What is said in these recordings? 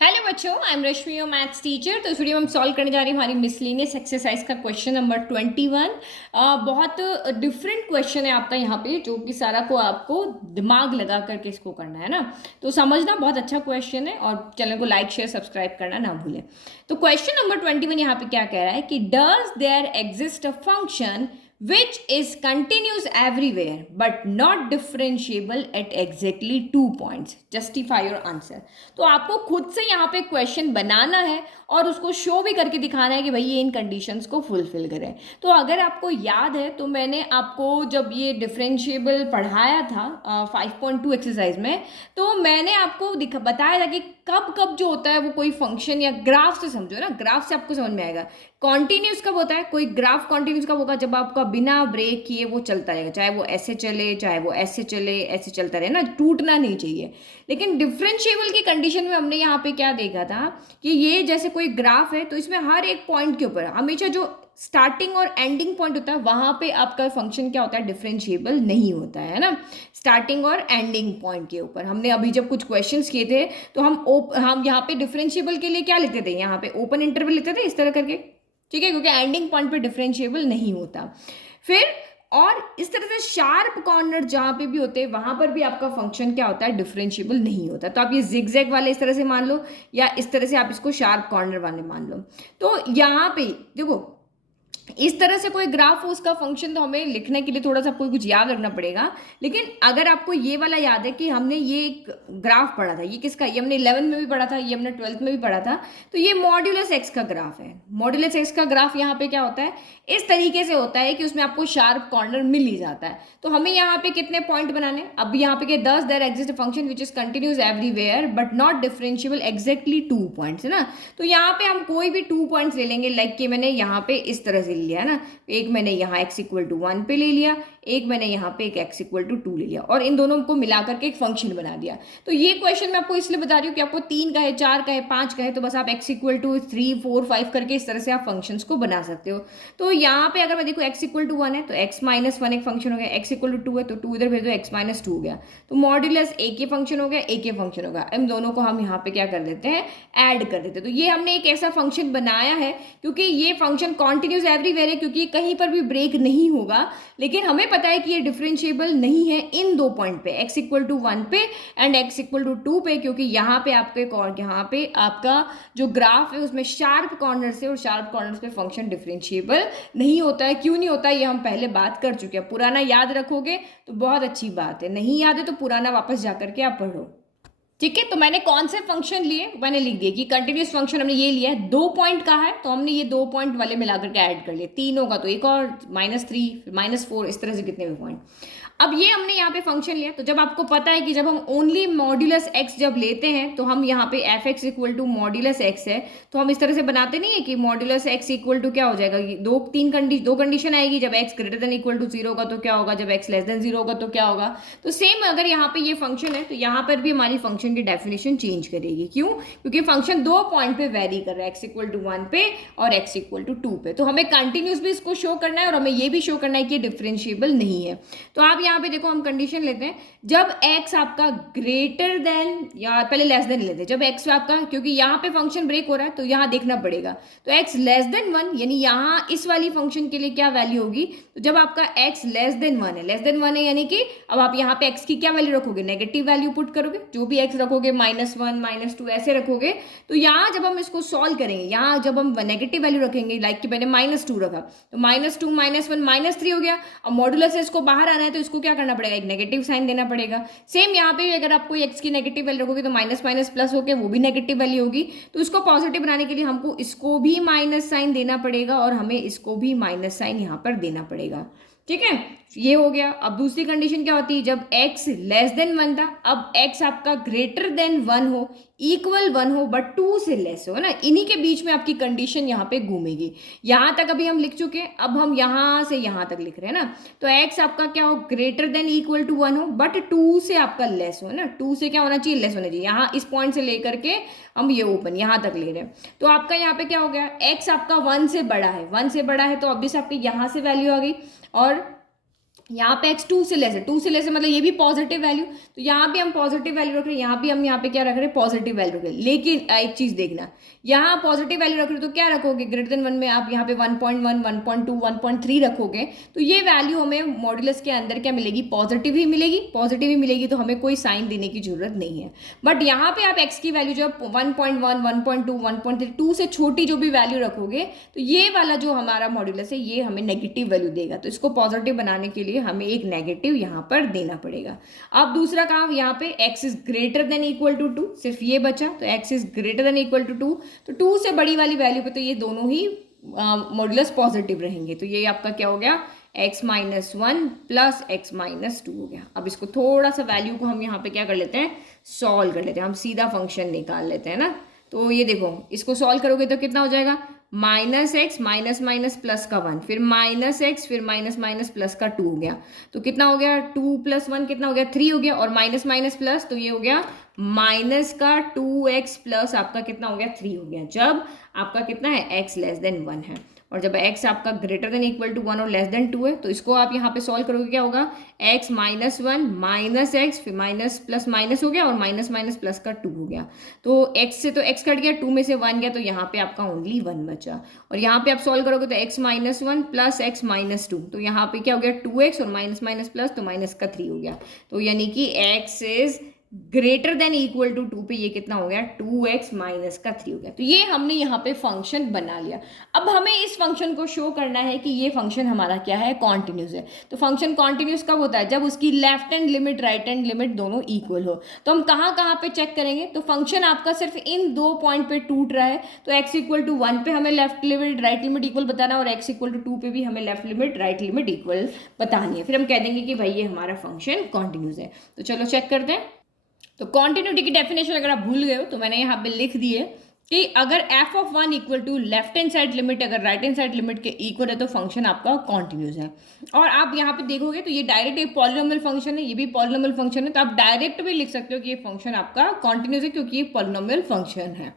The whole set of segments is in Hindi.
हेलो बच्चों, I am Rashmi, your maths teacher. तो इस वीडियो में हम सॉल्व करने जा रहे हैं हमारी मिसलिनियस एक्सरसाइज का क्वेश्चन नंबर 21। बहुत डिफरेंट क्वेश्चन है आपका यहाँ पे, जो कि सारा को आपको दिमाग लगा करके इसको करना है ना। तो समझना, बहुत अच्छा क्वेश्चन है और चैनल को लाइक शेयर सब्सक्राइब करना ना भूलें। तो क्वेश्चन नंबर 21 यहाँ पे क्या कह रहा है कि does there exist a function which is continuous everywhere but not differentiable at exactly 2 points. Justify your answer. तो आपको खुद से यहाँ पे क्वेश्चन बनाना है और उसको शो भी करके दिखाना है कि भाई ये इन कंडीशंस को फुलफिल करे। तो अगर आपको याद है तो मैंने आपको जब ये डिफरेंशिएबल पढ़ाया था 5.2 एक्सरसाइज में, तो मैंने आपको बताया था कि कब कब जो होता है वो कोई फंक्शन या ग्राफ से समझो ना, ग्राफ से आपको समझ में आएगा। कॉन्टिन्यूस कब होता है, कोई ग्राफ कॉन्टिन्यूस कब होगा, जब आपका बिना ब्रेक किए वो चलता रहेगा, चाहे वो ऐसे चले चाहे वो ऐसे चले, ऐसे चलता रहे ना, टूटना नहीं चाहिए। लेकिन डिफरेंशिएबल की कंडीशन में हमने यहाँ पे क्या देखा था कि ये जैसे कोई ग्राफ है तो इसमें हर एक पॉइंट के ऊपर हमेशा जो स्टार्टिंग और एंडिंग पॉइंट होता है वहां पे आपका फंक्शन क्या होता है, डिफरेंशिएबल नहीं होता है ना। स्टार्टिंग और एंडिंग पॉइंट के ऊपर हमने अभी जब कुछ क्वेश्चंस किए थे तो हम यहाँ पे डिफरेंशिएबल के लिए क्या लिखते थे, यहाँ पे ओपन इंटरवल लिखते थे इस तरह करके, ठीक है, क्योंकि एंडिंग पॉइंट पे डिफरेंशिएबल नहीं होता। फिर और इस तरह से शार्प कॉर्नर जहां पे भी होते हैं वहां पर भी आपका फंक्शन क्या होता है, डिफरेंशिएबल नहीं होता। तो आप ये जिगजैग वाले इस तरह से मान लो, या इस तरह से आप इसको शार्प कॉर्नर वाले मान लो। तो यहाँ पे देखो, इस तरह से कोई ग्राफ हो उसका फंक्शन, तो हमें लिखने के लिए थोड़ा सा आपको कुछ याद रखना पड़ेगा। लेकिन अगर आपको ये वाला याद है कि हमने ये एक ग्राफ पढ़ा था, ये किसका, ये हमने 11th में भी पढ़ा था, ये हमने 12th में भी पढ़ा था। तो ये मॉड्यूलस एक्स का ग्राफ है। मॉड्यूलस एक्स का ग्राफ यहाँ पे क्या होता है, इस तरीके से होता है कि उसमें आपको शार्प कॉर्नर मिल ही जाता है। तो हमें यहाँ पे कितने पॉइंट बनाने, अब यहाँ पे thus there exist function which is continuous everywhere but not differentiable exactly 2 points, है ना। तो यहाँ पे हम कोई भी 2 पॉइंट्स ले लेंगे, लाइक कि मैंने यहाँ पे इस तरह से लिया है ना, एक मैंने यहाँ x इक्वल टू 1 पे ले लिया, एक मैंने यहाँ पे एक x इक्वल टू 2 ले लिया, और इन दोनों को मिलाकर के एक फंक्शन बना दिया। तो ये क्वेश्चन मैं आपको इसलिए बता रही हूँ कि आपको 3 का है, 4 का है, 5 का है, तो बस आप x इक्वल टू 3 4 5 करके इस तरह से आप फंक्शंस को बना सकते हो। तो यहाँ पे अगर मैं देखो x इक्वल टू 1 है तो x माइनस 1 एक फंक्शन हो गया, x इक्वल टू 2 है तो 2 इधर भेज दो, x माइनस 2 हो गया। तो मॉड्यूलस एक ये फंक्शन हो गया, एक ये फंक्शन होगा, इन दोनों को हम यहाँ पे क्या कर देते हैं, ऐड कर देते हैं। तो ये हमने एक ऐसा फंक्शन बनाया है क्योंकि ये फंक्शन कॉन्टिन्यूस एवरीवेयर है, क्योंकि कहीं पर भी ब्रेक नहीं होगा। लेकिन हमें पता है कि ये डिफरेंशिएबल नहीं है इन 2 पॉइंट पे, x इक्वल टू 1 पे एंड x इक्वल टू 2 पे, क्योंकि यहाँ पे आपके यहाँ पे आपका जो ग्राफ है उसमें शार्प कॉर्नर से, और शार्प कॉर्नर पे फंक्शन डिफरेंशिएबल नहीं होता है। क्यों नहीं होता है ये हम पहले बात कर चुके हैं। पुराना याद रखोगे तो बहुत अच्छी बात है, नहीं याद है तो पुराना वापस जाकर के आप पढ़ो, ठीक है। तो मैंने कौन से फंक्शन लिए, मैंने लिख दिया कि कंटिन्यूस फंक्शन हमने ये लिया है, 2 पॉइंट का है तो हमने ये 2 पॉइंट वाले मिलाकर के ऐड कर लिए, 3 होगा तो एक और -3 -4, इस तरह से कितने भी पॉइंट। अब ये हमने यहाँ पे फंक्शन लिया, तो जब आपको पता है कि जब हम ओनली मॉड्यूलस एक्स जब लेते हैं तो हम यहाँ पे F X equal to modulus X है, तो हम इस तरह से बनाते नहीं है कि मॉड्यूलस एक्स इक्वल टू क्या हो जाएगा, दो कंडीशन आएगी, जब X greater than equal to 0 होगा तो क्या होगा, जब एक्स लेस देन 0 होगा तो क्या होगा। तो सेम अगर यहाँ पे ये फंक्शन है तो यहाँ पर भी हमारी फंक्शन की डेफिनेशन चेंज करेगी। क्यों, क्योंकि फंक्शन 2 पॉइंट पे वेरी कर रहा है, एक्स इक्वल टू 1 पे और एक्स इक्वल टू 2 पे। तो हमें कंटिन्यूस भी इसको शो करना है और हमें ये भी शो करना है कि डिफरेंशिएबल नहीं है। तो आप यहाँ पे देखो, हम कंडीशन लेते हैं जब x आपका ग्रेटर देन, या पहले लेस देन लेते हैं, जब x आपका, क्योंकि यहाँ पे फंक्शन ब्रेक हो रहा है तो यहाँ देखना पड़ेगा, तो x लेस देन 1, यानी यहाँ इस वाली फंक्शन के लिए क्या वैल्यू होगी, तो जब आपका x लेस देन 1 है, लेस देन 1 है यानी कि अब आप यहाँ पे x की क्या वैल्यू रखोगे, नेगेटिव वैल्यू पुट करोगे, जो भी x रखोगे -1 -2 ऐसे रखोगे। तो यहाँ जब हम इसको सॉल्व करेंगे, यहाँ जब हम नेगेटिव वैल्यू रखेंगे, लाइक कि मैंने -2 रखा तो -2 -1 -3 हो गया। अब मॉड्यूलस से इसको बाहर आना है तो इसको क्या करना पड़ेगा, एक नेगेटिव साइन देना पड़ेगा। सेम यहाँ पे भी अगर आप कोई एक्स की नेगेटिव वैल्यू रखोगे तो माइनस माइनस प्लस होकर वो भी नेगेटिव वैल्यू होगी। तो इसको पॉजिटिव बनाने के लिए हमको इसको भी माइनस साइन देना पड़ेगा और हमें इसको भी माइनस साइन यहाँ पर देना पड़ेगा, ठीक है। ये हो गया। अब दूसरी कंडीशन क्या होती है, जब x लेस देन 1 था, अब x आपका ग्रेटर देन 1 हो, इक्वल 1 हो बट 2 से लेस हो, है ना, इन्हीं के बीच में आपकी कंडीशन यहाँ पे घूमेगी। यहाँ तक अभी हम लिख चुके हैं, अब हम यहाँ से यहाँ तक लिख रहे हैं ना। तो x आपका क्या हो, ग्रेटर देन इक्वल टू 1 हो बट 2 से आपका लेस हो, ना, 2 से क्या होना चाहिए, लेस होना चाहिए। यहाँ इस पॉइंट से लेकर के हम ये ओपन यहाँ तक ले रहे हैं। तो आपका यहाँ पे क्या हो गया, x आपका 1 से बड़ा है, 1 से बड़ा है तो ऑब्वियस आपकी यहाँ से वैल्यू आ गई, और यहाँ पे x 2 से लेस है, 2 से लेस है मतलब ये भी पॉजिटिव वैल्यू, तो यहाँ भी हम पॉजिटिव वैल्यू रख रहे हैं, यहाँ भी हम यहाँ पे क्या रख रहे हैं, पॉजिटिव वैल्यू रख रहे हैं। लेकिन एक चीज देखना, यहाँ पॉजिटिव वैल्यू रख रहे हो तो क्या रखोगे, ग्रेटर देन 1 में आप यहाँ पे 1.1, 1.2, 1.3 रखोगे, तो ये वैल्यू हमें मॉड्यूलस के अंदर क्या मिलेगी, पॉजिटिव ही मिलेगी, पॉजिटिव ही मिलेगी, तो हमें कोई साइन देने की जरूरत नहीं है। बट यहाँ पे आप x की वैल्यू जब 1.1, 1.2, 1.3, 2 से छोटी जो भी वैल्यू रखोगे तो ये वाला जो हमारा मॉड्यूलस है ये हमें नेगेटिव वैल्यू देगा, तो इसको पॉजिटिव बनाने के लिए हमें एक नेगेटिव यहाँ पर देना पड़ेगा। अब दूसरा काम यहाँ पे x is greater than equal to 2, सिर्फ ये बचा, तो x is greater than equal to 2, तो 2 से बड़ी वाली वैल्यू पे तो ये दोनों ही मॉड्यूलस पॉजिटिव रहेंगे, तो ये आपका क्या हो गया, x minus 1 plus x minus 2 हो गया। अब इसको थोड़ा सा वैल्यू को हम यहाँ पे क्या कर लेते हैं, सॉल्व कर लेते हैं, हम सीधा फंक्शन निकाल लेते हैं ना। तो ये देखो इसको सॉल्व करोगे तो कितना हो जाएगा, minus x minus minus plus का 1, फिर माइनस एक्स, फिर माइनस माइनस प्लस का 2 हो गया, तो कितना हो गया, 2 प्लस 1 कितना हो गया, 3 हो गया, और माइनस माइनस प्लस तो ये हो गया माइनस का 2x प्लस आपका कितना हो गया, 3 हो गया, जब आपका कितना है, x लेस देन 1 है। और जब x आपका ग्रेटर देन इक्वल टू 1 और लेस देन 2 है, तो इसको आप यहाँ पे सॉल्व करोगे, क्या होगा, x माइनस 1 माइनस एक्स, फिर माइनस प्लस माइनस हो गया, और माइनस माइनस प्लस का 2 हो गया, तो x से तो x कट गया, 2 में से 1 गया, तो यहाँ पे आपका ओनली 1 बचा। और यहाँ पे आप सॉल्व करोगे तो x minus 1 plus x minus 2, तो यहाँ पे क्या हो गया, 2x, और माइनस माइनस प्लस तो माइनस का 3 हो गया, तो यानी कि x is greater than equal to 2 पे ये कितना हो गया, 2x माइनस का 3 हो गया। तो ये हमने यहाँ पे फंक्शन बना लिया। अब हमें इस फंक्शन को शो करना है कि ये फंक्शन हमारा क्या है, कॉन्टिन्यूस है। तो फंक्शन कॉन्टिन्यूस कब होता है, जब उसकी left hand limit right hand limit दोनों इक्वल हो। तो हम कहाँ कहाँ पे चेक करेंगे, तो फंक्शन आपका सिर्फ इन 2 पॉइंट पे टूट रहा है, तो x इक्वल टू 1 पे हमें left limit right limit equal बताना, और x इक्वल टू 2 पे भी हमें left limit right limit equal बतानी है। फिर हम कह देंगे कि भाई ये हमारा फंक्शन कॉन्टिन्यूस है। तो चलो चेक करते हैं। तो कॉन्टिन्यूटी की डेफिनेशन अगर आप भूल गए हो तो मैंने यहाँ पे लिख दी है कि अगर f of 1 equal to left hand side limit अगर राइट हैंड साइड लिमिट के इक्वल है तो फंक्शन आपका कॉन्टिन्यूस है। और आप यहाँ पे देखोगे तो ये डायरेक्ट एक पॉलिनोमियल फंक्शन है, ये भी पॉलिनोमियल फंक्शन है, तो आप डायरेक्ट भी लिख सकते हो कि ये फंक्शन आपका कॉन्टिन्यूस है क्योंकि ये पॉलिनोमियल फंक्शन है।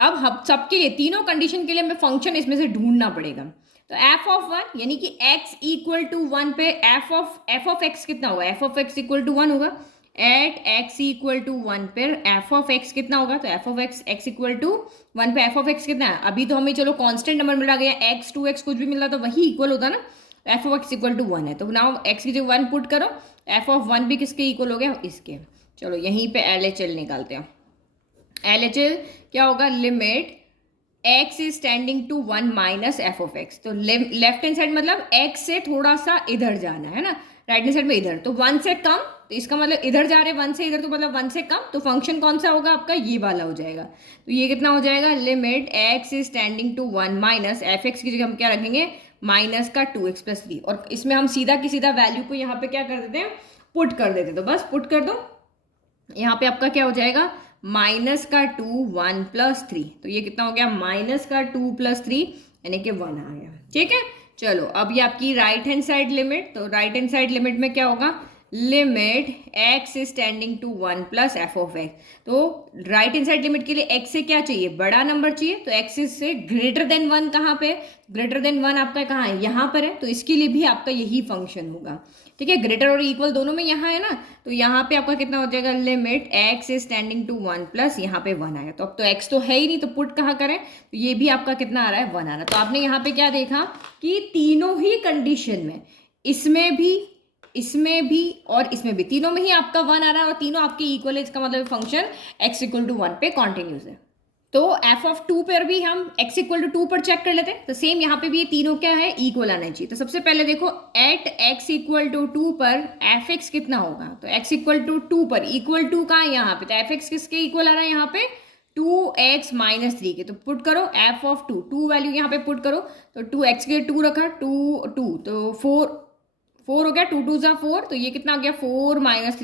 अब हम सबके लिए तीनों कंडीशन के लिए हमें फंक्शन इसमें से ढूंढना पड़ेगा। तो f ऑफ 1 यानी कि x इक्वल टू 1 पे f ऑफ x कितना होगा, f of x equal to 1 होगा। एट x इक्वल टू 1 पर f ऑफ x कितना होगा, तो f of x equal to 1 पे f ऑफ x कितना है, अभी तो हमें चलो कांस्टेंट नंबर मिला गया, x 2x कुछ भी मिल रहा तो वही इक्वल होता ना, तो f of x equal to 1 है, तो नाउ x की जगह 1 पुट करो, f ऑफ 1 भी किसके इक्वल हो गया, इसके। चलो यहीं पे LHL निकालते हैं। LHL क्या होगा, limit x is tending to 1 minus f of x, तो लेफ्ट हैंड साइड मतलब x से थोड़ा सा इधर जाना है ना, राइट हैंड साइड में इधर, तो 1 से कम, तो इसका मतलब इधर जा रहे हैं 1 से इधर, तो मतलब 1 से कम, तो फंक्शन कौन सा होगा आपका, ये वाला हो जाएगा। तो ये कितना हो जाएगा, limit x is tending to 1 minus F X की जगह हम क्या रखेंगे, माइनस का 2x प्लस 3, और इसमें हम सीधा की सीधा वैल्यू को यहाँ पे क्या कर देते हैं, पुट कर देते हैं, तो बस पुट कर दो, यहाँ पे आपका क्या हो जाएगा, माइनस का 2 1 प्लस 3, तो ये कितना हो गया, माइनस का 2 प्लस 3 यानी कि 1 आ गया। ठीक है, चलो अब ये आपकी राइट हैंड साइड लिमिट, तो राइट हैंड साइड लिमिट में क्या होगा, limit x is tending to 1 plus F of X, तो राइट हैंड साइड लिमिट के लिए x से क्या चाहिए, बड़ा नंबर चाहिए, तो x से ग्रेटर देन 1 कहाँ पे, ग्रेटर देन 1 आपका कहाँ है, यहाँ पर है, तो इसके लिए भी आपका यही फंक्शन होगा। ठीक है, ग्रेटर और इक्वल दोनों में यहाँ है ना, तो यहाँ पे आपका कितना हो जाएगा, limit x is tending to 1 plus यहाँ पे 1 आया, तो अब तो x तो है ही नहीं, तो पुट कहाँ करें, तो ये भी आपका कितना आ रहा है, 1 आ रहा है। तो आपने यहाँ पे क्या देखा कि तीनों ही कंडीशन में, इसमें भी और इसमें भी, तीनों में ही आपका 1 आ रहा है और तीनों आपके इक्वल है, इसका मतलब फंक्शन x इक्वल टू 1 पे कॉन्टिन्यूस है। तो f ऑफ 2 पर भी हम x इक्वल टू 2 पर चेक कर लेते हैं, तो सेम यहाँ पे भी ये तीनों क्या है, इक्वल आना चाहिए। तो सबसे पहले देखो एट x इक्वल टू 2 पर एफ एक्स कितना होगा, तो x इक्वल टू 2 पर इक्वल टू कहाँ है, यहाँ पे, तो एफ एक्स किसके इक्वल आ रहा है, यहाँ पे 2x माइनस 3 के, तो पुट करो f ऑफ 2 वैल्यू यहाँ पे पुट करो, तो 2x के 2 रखा, 2 तो 4 हो गया, 2 2 ज़ा 4, तो ये कितना हो गया, 4 माइनस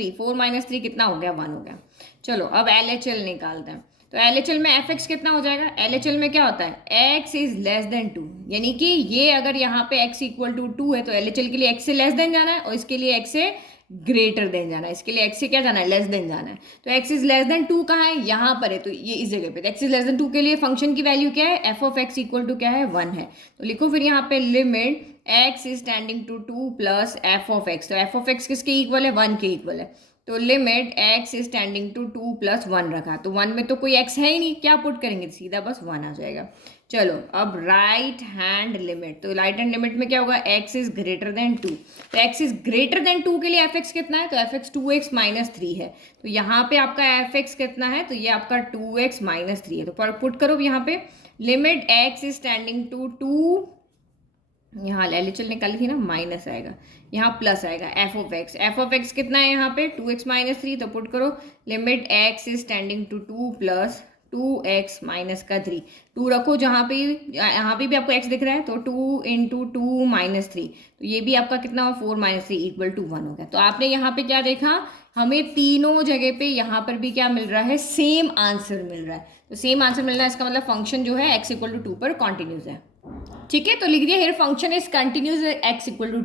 3 कितना हो गया, 1 हो गया। चलो अब LHL निकालते हैं, तो LHL में एफ एक्स कितना हो जाएगा, LHL में क्या होता है, x इज लेस देन 2, यानी कि ये अगर यहाँ पे x इक्वल टू 2 है तो LHL के लिए x से लेस देन जाना है और इसके लिए x से ग्रेटर देन जाना है, इसके लिए x से क्या जाना है, लेस देन जाना है। तो x इज लेस देन 2 कहाँ है, यहाँ पर है, तो ये इस जगह पे, तो x इज लेस देन 2 के लिए फंक्शन की वैल्यू क्या है, f of x equal to क्या है, 1 है, तो लिखो फिर यहाँ पे limit x is tending to 2 plus F of X. तो एफ ऑफ एक्स किसके इक्वल है, 1 के इक्वल है। तो limit x is tending to 2 plus 1 रखा, तो 1 में तो कोई x है ही नहीं, क्या पुट करेंगे, सीधा बस 1 आ जाएगा। चलो अब राइट हैंड लिमिट, तो राइट हैंड लिमिट में क्या होगा, x इज ग्रेटर देन 2। तो x इज ग्रेटर देन 2 के लिए f(x) कितना है, तो f(x) 2x माइनस 3 है। तो यहाँ पे आपका f(x) कितना है, तो ये आपका 2x माइनस 3 है। तो पुट करो यहाँ पे limit x is tending to 2, यहाँ LHL निकाली थी ना, माइनस आएगा, यहाँ प्लस आएगा, एफ ऑफ एक्स कितना है यहाँ पे 2x माइनस 3। तो पुट करो limit x is tending to 2 plus 2x minus का 3, 2 रखो जहाँ पे, यहाँ पे भी आपको x दिख रहा है, तो 2 इंटू 2 माइनस 3, तो ये भी आपका कितना हुआ 4 माइनस 3 इक्वल टू 1 हो गया। तो आपने यहाँ पे क्या देखा, हमें तीनों जगह पे यहाँ पर भी क्या मिल रहा है, सेम आंसर मिल रहा है। तो सेम आंसर मिल रहा है, इसका मतलब फंक्शन जो है x इक्वल टू 2 पर कॉन्टिन्यूस है। ठीक है, तो लिख दिया here function is continuous x equal to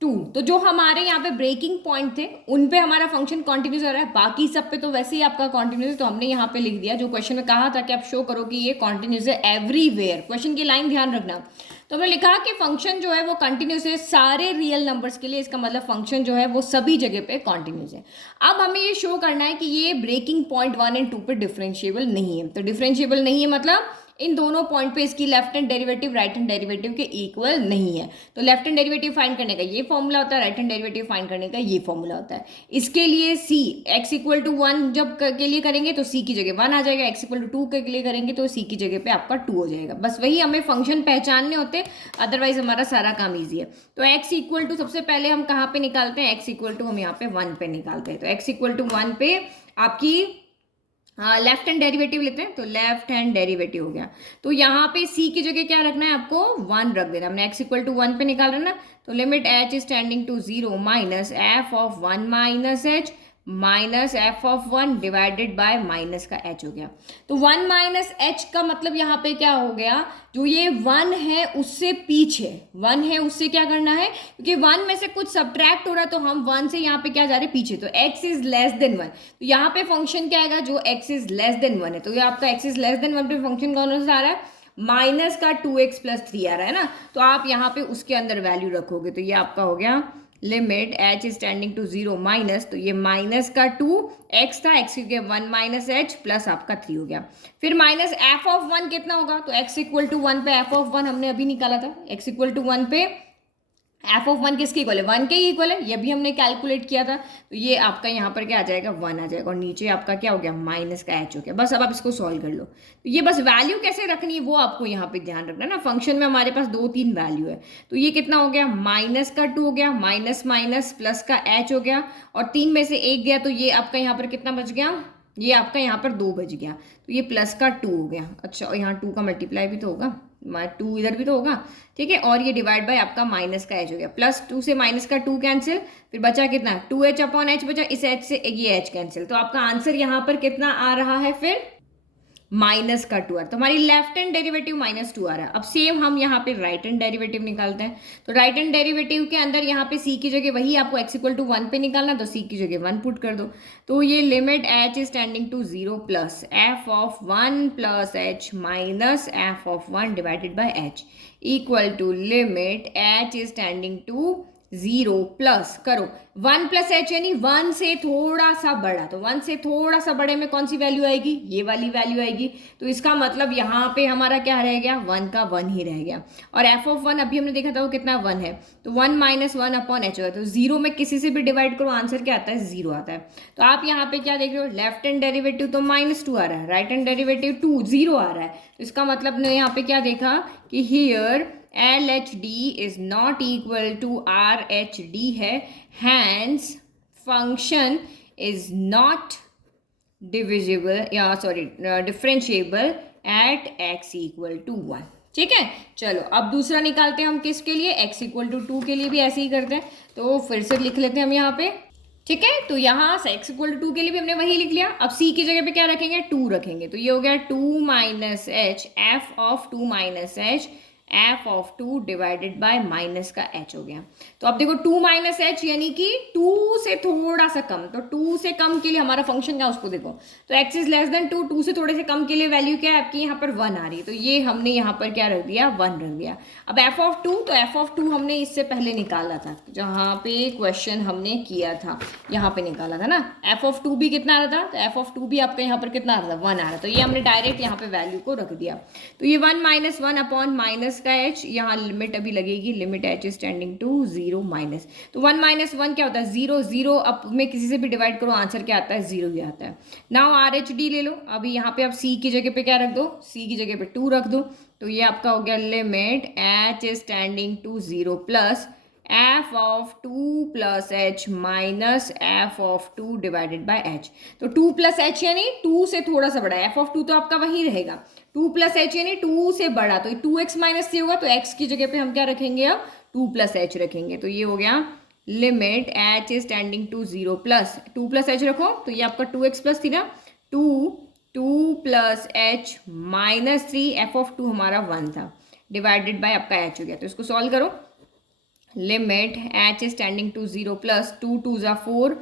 two. तो जो हमारे यहाँ पे ब्रेकिंग पॉइंट थे उन पे हमारा फंक्शन कंटिन्यूस हो रहा है, बाकी सब पे तो वैसे ही आपका कंटिन्यूस है। तो हमने यहाँ पे लिख दिया, जो क्वेश्चन में कहा था कि आप शो करो कि ये कंटिन्यूस है एवरीवेयर, क्वेश्चन की लाइन ध्यान रखना। तो हमने लिखा कि फंक्शन जो है वो कंटिन्यूस है सारे रियल नंबर्स के लिए, इसका मतलब फंक्शन जो है वो सभी जगह पे कंटिन्यूस है। अब हमें ये शो करना है कि ये ब्रेकिंग पॉइंट 1 और 2 पे डिफरेंशिएबल नहीं है। तो डिफरेंशिएबल नहीं है मतलब इन दोनों पॉइंट पे इसकी left hand derivative right hand derivative के इक्वल नहीं है। तो लेफ्ट हैंड डेरिवेटिव फाइंड करने का ये फॉर्मूला होता है, राइट हैंड डेरिवेटिव फाइंड करने का ये फॉर्मूला होता है। इसके लिए c x इक्वल टू 1 जब के लिए करेंगे तो c की जगह 1 आ जाएगा, x इक्वल टू 2 के लिए करेंगे तो c की जगह पे आपका 2 हो जाएगा। बस वही हमें फंक्शन पहचानने होते, अदरवाइज हमारा सारा काम ईजी है। तो x इक्वल टू सबसे पहले हम कहाँ पे निकालते हैं, x इक्वल टू हम यहाँ पे 1 पे निकालते हैं। तो x इक्वल टू 1 पे आपकी लेफ्ट हैंड डेरिवेटिव लेते हैं, तो लेफ्ट हैंड डेरिवेटिव हो गया। तो यहाँ पे c की जगह क्या रखना है, आपको 1 रख देना। हमने x इक्वल टू 1 पे निकाल रहे ना, तो limit h is tending to 0 minus F of 1 minus h minus F of 1 divided by minus का h हो गया। तो 1 माइनस h का मतलब यहाँ पे क्या हो गया, जो ये 1 है उससे पीछे 1 है उससे क्या करना है, क्योंकि 1 में से कुछ सब्ट्रैक्ट हो रहा है तो हम 1 से यहाँ पे क्या जा रहे हैं पीछे। तो x इज लेस देन 1, तो यहाँ पे फंक्शन क्या आएगा, जो x इज लेस देन 1 है। तो ये आपका x इज लेस देन 1 पे फंक्शन कौन सा आ रहा है, माइनस का 2x प्लस 3 आ रहा है ना। तो आप यहाँ पे उसके अंदर वैल्यू रखोगे, तो ये आपका हो गया limit h is tending to 0 minus, तो ये माइनस का 2x था, x के 1 माइनस h प्लस आपका 3 हो गया। फिर माइनस f ऑफ 1 कितना होगा, तो x इक्वल टू 1 पे f ऑफ 1 हमने अभी निकाला था, x इक्वल टू 1 पे एफ ऑफ 1 किसके इक्वल है, 1 के ही इक्वल है, ये भी हमने कैलकुलेट किया था। तो ये आपका यहाँ पर क्या आ जाएगा 1 आ जाएगा, और नीचे आपका क्या हो गया माइनस का h हो गया। बस अब आप इसको सॉल्व कर लो। तो ये बस वैल्यू कैसे रखनी है वो आपको यहाँ पे ध्यान रखना है ना। फंक्शन में हमारे पास 2-3 वैल्यू है, तो ये कितना हो गया माइनस का 2 हो गया, माइनस माइनस प्लस का h हो गया, और 3 में से 1 गया, तो ये आपका यहाँ पर कितना बच गया, ये आपका यहाँ पर 2 बच गया, तो ये प्लस का 2 हो गया। अच्छा, और यहाँ 2 का मल्टीप्लाई भी तो होगा, 2 इधर भी तो होगा, ठीक है, और ये डिवाइड बाय आपका माइनस का h हो गया, प्लस 2 से माइनस का 2 कैंसिल, फिर बचा कितना 2h अपॉन h बचा, इस h से ये h कैंसिल। तो आपका आंसर यहाँ पर कितना आ रहा है, फिर माइनस का 2 आ रहा है। तो हमारी लेफ्ट हैंड डेरिवेटिव -2 आ रहा है। अब सेम हम यहाँ पे राइट हैंड डेरिवेटिव निकालते हैं। तो राइट हैंड डेरिवेटिव के अंदर यहाँ पे c की जगह वही आपको x इक्वल टू 1 पे निकालना, तो c की जगह 1 पुट कर दो। तो ये limit h is tending to 0 plus F of 1 plus h minus F of 1 divided by h equal to limit h is tending to 0 plus करो 1 प्लस h, यानी 1 से थोड़ा सा बड़ा। तो 1 से थोड़ा सा बड़े में कौन सी वैल्यू आएगी, ये वाली वैल्यू आएगी। तो इसका मतलब यहाँ पे हमारा क्या रह गया, 1 का 1 ही रह गया। और f ऑफ 1 अभी हमने देखा था वो कितना 1 है, तो 1 माइनस 1 अपॉन h होगा। तो 0 में किसी से भी डिवाइड करो, आंसर क्या आता है 0 आता है। तो आप यहाँ पे क्या देख रहे हो, लेफ्ट हैंड डेरिवेटिव तो -2 आ रहा है, राइट हैंड डेरिवेटिव 0 आ रहा है। तो इसका मतलब ने यहाँ पे क्या देखा कि here LHD is not equal to RHD है, hence function is not divisible या differentiable at x equal to 1। ठीक है, चलो अब दूसरा निकालते हैं हम किसके लिए, x इक्वल टू 2 के लिए भी ऐसे ही करते हैं। तो फिर से लिख लेते हैं हम यहाँ पे, ठीक है। तो यहाँ से x इक्वल टू 2 के लिए भी हमने वही लिख लिया। अब c की जगह पे क्या रखेंगे, 2 रखेंगे। तो ये हो गया 2 minus h F of 2 minus h F of 2 divided by minus का h हो गया। तो अब देखो 2 माइनस एच यानी कि 2 से थोड़ा सा कम, तो 2 से कम के लिए हमारा फंक्शन क्या उसको देखो, तो x इज लेस देन 2, 2 से थोड़े से कम के लिए वैल्यू क्या है आपकी यहाँ पर 1 आ रही है, तो ये हमने यहाँ पर क्या रख दिया 1 रख दिया। अब एफ ऑफ 2, तो एफ ऑफ 2 हमने इससे पहले निकाला था, जहाँ पे क्वेश्चन हमने किया था यहाँ पे निकाला था ना, एफ ऑफ 2 भी कितना आ रहा था, तो एफ ऑफ 2 भी आपका यहाँ पर कितना आ रहा था 1 आ रहा था, तो ये हमने डायरेक्ट यहाँ पे वैल्यू को रख दिया। तो ये 1 माइनस 1 अपॉन माइनस का h, यहाँ लिमिट अभी लगेगी, limit h is tending to 0 minus, तो 1 माइनस 1 क्या होता है 0, 0 अब में किसी से भी डिवाइड करो आंसर क्या आता है 0 ही आता है। नाउ आर एच डी ले लो, अभी यहाँ पे आप c की जगह पे क्या रख दो, c की जगह पे 2 रख दो, तो ये आपका हो गया limit h is tending to 0 plus F of 2 plus H minus F of 2 divided by H. तो 2 प्लस एच यानी 2 से थोड़ा सा बड़ा, एफ ऑफ 2 तो आपका वही रहेगा, 2 प्लस एच यानी 2 से बड़ा, तो 2x माइनस सी होगा, तो x की जगह पे हम क्या रखेंगे अब 2 प्लस एच रखेंगे, तो ये हो गया limit h is tending to 0 plus 2 plus H रखो, तो ये आपका 2x प्लस थी ना, 2 plus H minus 3, F of 2 हमारा 1 था, डिवाइडेड बाय आपका h हो गया। तो इसको सॉल्व करो, limit h is tending to 0 plus 2 2 ज़ा 4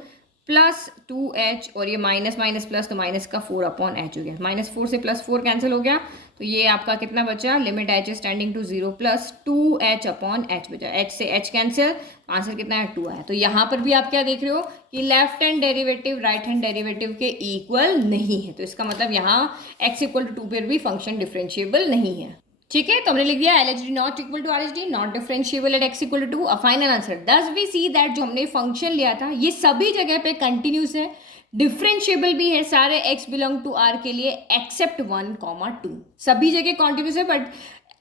प्लस 2h, और ये माइनस माइनस प्लस, तो माइनस का 4 अपॉन h हो गया, माइनस 4 से प्लस 4 कैंसिल हो गया, तो ये आपका कितना बचा, limit h is tending to 0 plus 2h upon h बचा, h से h कैंसिल, आंसर कितना है 2 आया। तो यहाँ पर भी आप क्या देख रहे हो कि left hand derivative right hand derivative के इक्वल नहीं है, तो इसका मतलब यहाँ x इक्वल टू 2 पर भी फंक्शन डिफरेंशिएबल नहीं है। ठीक है, तो हमने लिख दिया LHD not equal to RHD, not differentiable at x equal to 2। A final answer, thus we see that जो हमने फंक्शन लिया था ये सभी जगह पे कंटिन्यूस है, डिफरेंशिएबल भी है सारे x बिलोंग टू r के लिए एक्सेप्ट 1, 2, सभी जगह कॉन्टिन्यूस है, बट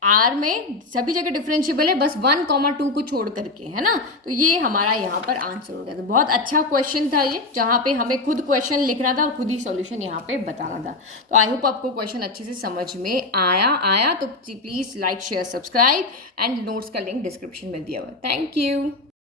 आर में सभी जगह डिफरेंशिएबल है, बस 1, 2 को छोड़ करके, है ना। तो ये हमारा यहाँ पर आंसर हो गया। तो बहुत अच्छा क्वेश्चन था ये, जहाँ पे हमें खुद क्वेश्चन लिखना था और खुद ही सॉल्यूशन यहाँ पे बताना था। तो आई होप आपको क्वेश्चन अच्छे से समझ में आया तो please like share subscribe, and notes का लिंक डिस्क्रिप्शन में दिया हुआ है। Thank you.